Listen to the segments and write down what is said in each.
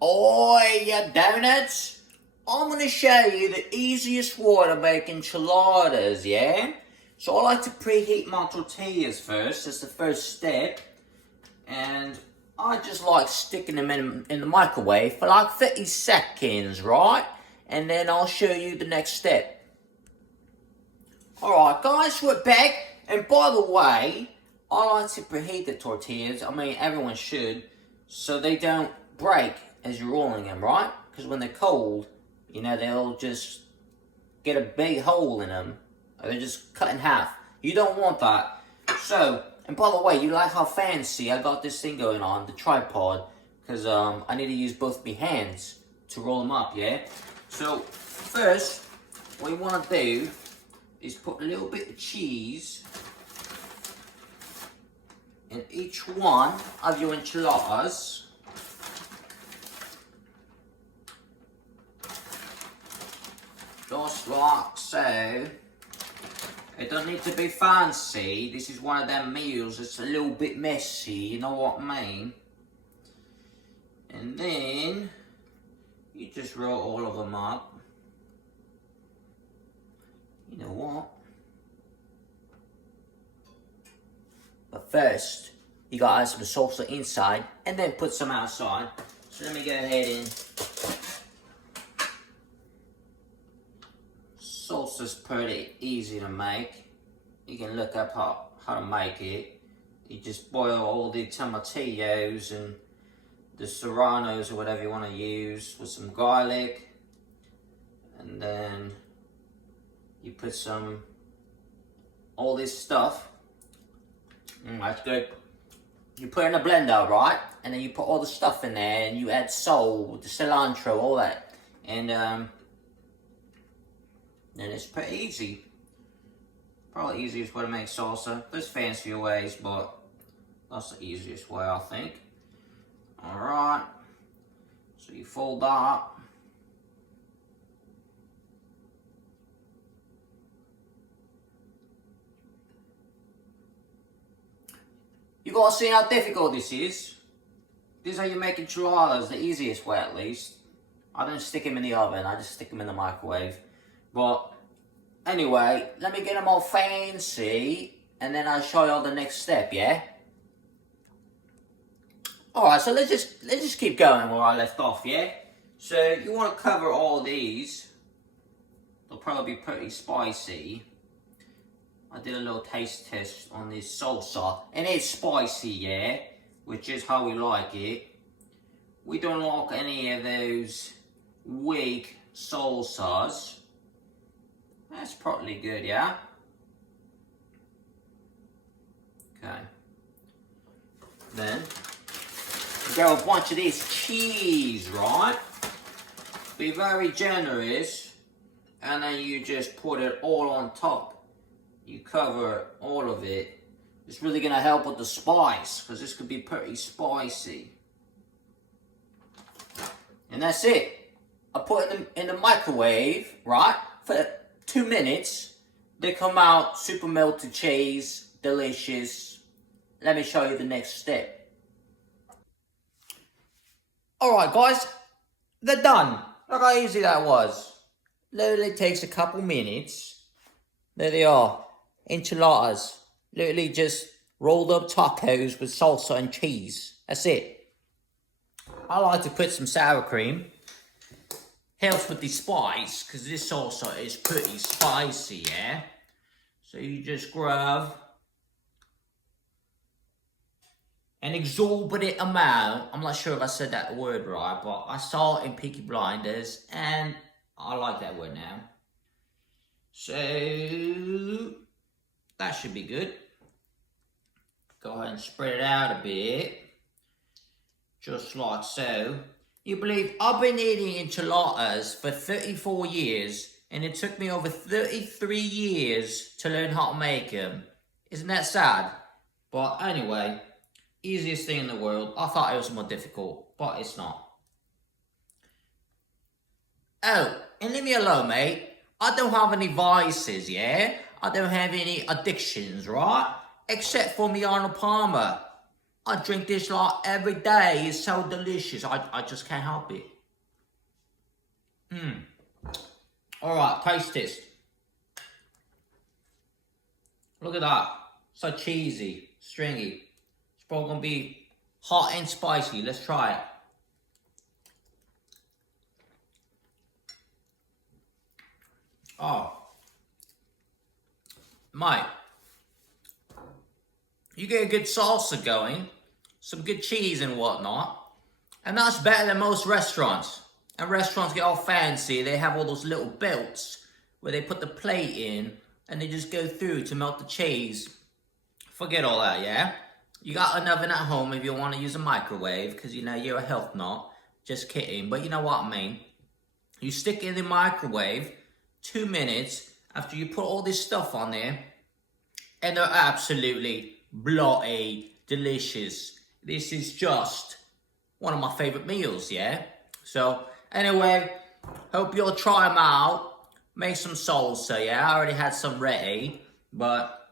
Oh, ya donuts! I'm gonna show you the easiest way to make enchiladas, yeah? So I like to preheat my tortillas first, that's the first step. And I just like sticking them in the microwave for like 30 seconds, right? And then I'll show you the next step. Alright guys, we're back. And by the way, I like to preheat the tortillas. I mean, everyone should. So they don't break as you're rolling them, right? Because when they're cold, you know, they'll just get a big hole in them. Or they're just cut in half. You don't want that. So, and by the way, you like how fancy I got this thing going on, the tripod. Because I need to use both my hands to roll them up, yeah? So, first, what you want to do is put a little bit of cheese in each one of your enchiladas. Just like so. It doesn't need to be fancy. This is one of them meals that's a little bit messy, you know what I mean? And then you just roll all of them up. You know what? But first, you gotta add some salsa inside and then put some outside. So let me go ahead and... Salsa's pretty easy to make. You can look up how to make it. You just boil all the tomatillos and the serranos or whatever you want to use with some garlic. And then you put all this stuff. That's good. You put it in a blender, right? And then you put all the stuff in there and you add salt, the cilantro, all that. And then it's pretty easy. Probably easiest way to make salsa. There's fancier ways, but that's the easiest way, I think. Alright. So you fold that. You gotta see how difficult this is. This is how you make enchiladas, the easiest way at least. I don't stick them in the oven, I just stick them in the microwave. But anyway, let me get them all fancy and then I'll show you all the next step, yeah? Alright, so let's just keep going where I left off, yeah? So you want to cover all these. They'll probably be pretty spicy. I did a little taste test on this salsa, and it's spicy, yeah, which is how we like it. We don't like any of those weak salsas. That's probably good, yeah? Okay. Then, you go a bunch of this cheese, right? Be very generous, and then you just put it all on top. You cover all of it. It's really gonna help with the spice, because this could be pretty spicy. And that's it. I put them in the microwave, right, for 2 minutes. They come out super melted cheese, delicious. Let me show you the next step. Alright guys, they're done. Look how easy that was. Literally takes a couple minutes. There they are. Enchiladas. Literally just rolled up tacos with salsa and cheese. That's it. I like to put some sour cream. Helps with the spice, because this salsa is pretty spicy, yeah? So you just grab an exorbitant amount. I'm not sure if I said that word right, but I saw it in Peaky Blinders, and I like that word now. So that should be good. Go ahead and spread it out a bit. Just like so. You believe I've been eating enchiladas for 34 years, and it took me over 33 years to learn how to make them. Isn't that sad? But anyway, easiest thing in the world. I thought it was more difficult, but it's not. Oh, and leave me alone, mate. I don't have any vices, yeah? I don't have any addictions, right? Except for me Arnold Palmer. I drink this like every day. It's so delicious. I just can't help it. Alright, taste this. Look at that. So cheesy, stringy. It's probably gonna be hot and spicy. Let's try it. Oh. Mate. You get a good salsa going, some good cheese and whatnot, and that's better than most restaurants. And restaurants get all fancy, they have all those little belts where they put the plate in and they just go through to melt the cheese. Forget all that, yeah? You got an oven at home if you want to use a microwave, because you know you're a health nut. Just kidding, but you know what I mean. You stick it in the microwave 2 minutes after you put all this stuff on there, and they're absolutely bloody delicious. This is just one of my favorite meals, yeah? So, anyway, hope you'll try them out. Make some salsa, yeah? I already had some ready, but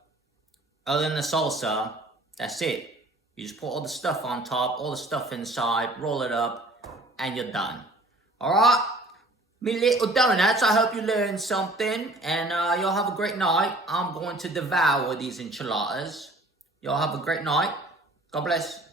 other than the salsa, that's it. You just put all the stuff on top, all the stuff inside, roll it up, and you're done. Alright? Me little donuts, I hope you learned something, and y'all have a great night. I'm going to devour these enchiladas. Y'all have a great night. God bless.